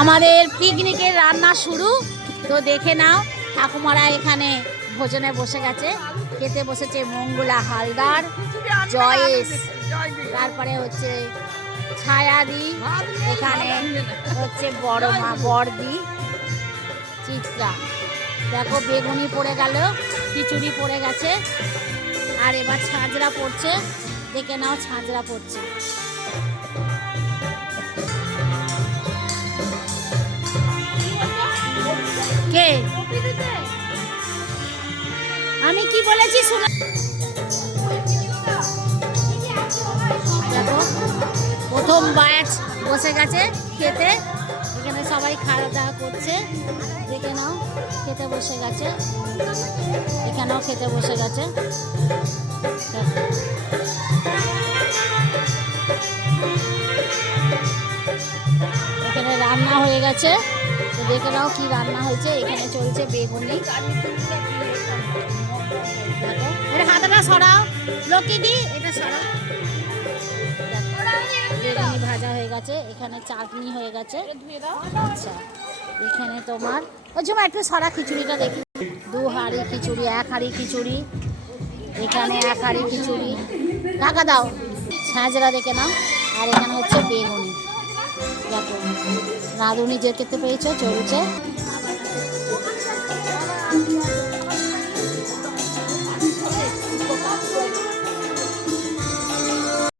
আমাদের পিকনিকের রান্না শুরু তো দেখে নাও। ঠাকুমারা এখানে ভোজনে বসে গেছে, খেতে বসেছে মঙ্গলা হালদার, জয়েস, তারপরে হচ্ছে ছায়াদি, এখানে হচ্ছে বড় মা বড়দি, চিত্রা। দেখো বেগুনি পড়ে গেল, খিচুড়ি পড়ে গেছে, আর এবার ছাঁচড়া পড়ছে। দেখে নাও ছাঁচড়া পড়ছে। কে আমি কি বলেছি শোনো। দেখো প্রথম ব্যাচ বসে গেছে খেতে, এখানে সবাই খাওয়া দাওয়া করছে। দেখে নাও খেতে বসে গেছে, এখানেও খেতে বসে গেছে। এখানে রান্না হয়ে গেছে, তো দেখে নাও কি রান্না হয়েছে। এখানে চলছে বেগুনি। দেখো এটা হাতাটা সরাও, লক্ষ্মীদি এটা সরাও। বেগুনি ভাজা হয়ে গেছে, এখানে চাটনি হয়ে গেছে। আচ্ছা এখানে তোমার ওই জন্য একটু সরা খিচুড়িটা দেখি। 2 হাঁড়ি খিচুড়ি, 1 হাঁড়ি খিচুড়ি, এখানে 1 হাঁড়ি খিচুড়ি। ঢাকা দাও। ছাঁচড়া দেখে নাও। আর এখানে হচ্ছে বেগুনি। দেখো রাঁধুনি যে খেতে পেয়েছো চলছে।